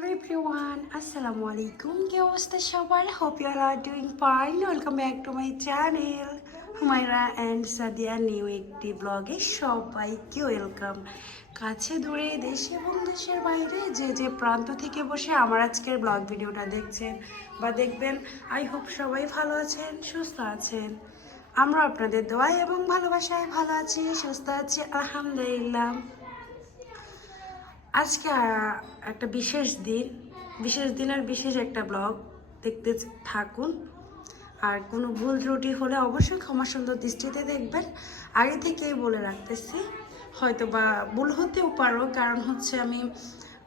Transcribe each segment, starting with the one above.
Hello everyone আসসালামু আলাইকুম কি অবস্থা সবার hope you are doing fine welcome back to my channel Humaira and Sadia new একটি ব্লগে সবাইকে ওয়েলকাম কাছে, দূরে, দেশে এবং দেশের বাইরে যে যে প্রান্ত থেকে বসে আমার আজকের ব্লগ ভিডিওটা দেখছেন বা দেখবেন আই হোপ সবাই ভালো আছেন, সুস্থ আছেন। আমরা আপনাদের দোয়ায় এবং ভালোবাসায় ভালো আছি, সুস্থ আছি, আলহামদুলিল্লাহ। আজকে একটা বিশেষ দিন, বিশেষ দিনের বিশেষ একটা ব্লগ দেখতে থাকুন। আর কোনো ভুল ত্রুটি হলে অবশ্যই ক্ষমা সুন্দর দৃষ্টিতে দেখবেন। আগে থেকেই বলে রাখতেছি হয়তো বা ভুল হতেও পারো, কারণ হচ্ছে আমি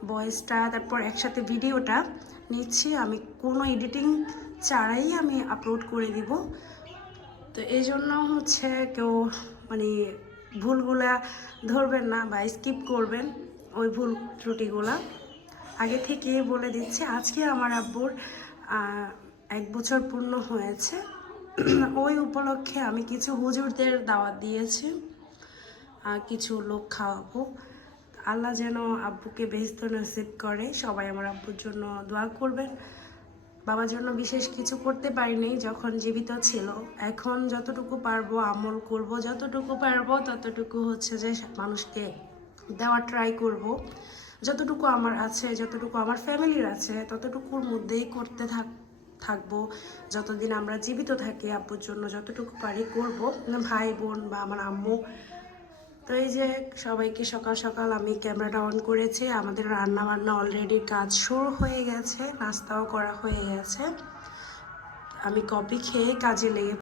ভয়েসটা, তারপর একসাথে ভিডিওটা নিচ্ছি, আমি কোনো এডিটিং ছাড়াই আমি আপলোড করে দিব। তো এই জন্য হচ্ছে কেউ মানে ভুলগুলা ধরবেন না বা স্কিপ করবেন। ওই ভুল ত্রুটিগুলা। আগে থেকে বলে দিচ্ছি, আজকে আমার আব্বুর এক বছর পূর্ণ হয়েছে। ওই উপলক্ষে আমি কিছু হুজুরদের দাওয়াত দিয়েছি কিছু লোক খাওয়াবো। আল্লাহ যেন আব্বুকে বেহস্ত নসিব করে, সবাই আমার আব্বুর জন্য দোয়া করবেন। বাবার জন্য বিশেষ কিছু করতে পারিনি, যখন জীবিত ছিল। এখন যতটুকু পারব আমল করব, যতটুকু পারব ততটুকু হচ্ছে যে, মানুষকে দেওয়ার ট্রাই করব। যতটুকু আমার আছে, যতটুকু আমার ফ্যামিলির আছে, ততটুকুর মধ্যেই করতে থাক, থাকব। যতদিন আমরা জীবিত থাকি আব্বুর জন্য, যতটুকু পারি করব। ভাই, বোন বা আমার আম্মু। তো এই যে সবাইকে সকাল সকাল আমি ক্যামেরাটা অন করেছি। আমাদের রান্না বান্না অলরেডি কাজ শুরু হয়ে গেছে, নাস্তাও করা হয়ে গেছে। আমি কফি খেয়ে কাজে লেগে